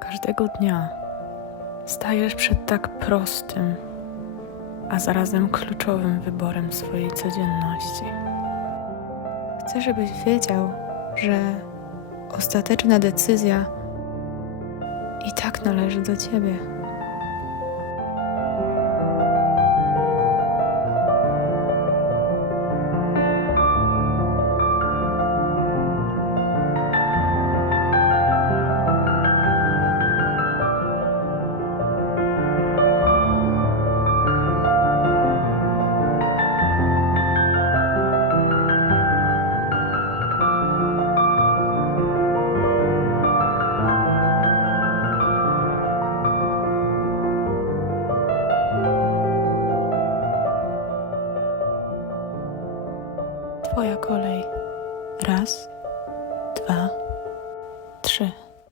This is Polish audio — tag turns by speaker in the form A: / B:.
A: Każdego dnia stajesz przed tak prostym, a zarazem kluczowym wyborem swojej codzienności. Chcę, żebyś wiedział, że ostateczna decyzja i tak należy do ciebie. Twoja kolej. Raz, dwa,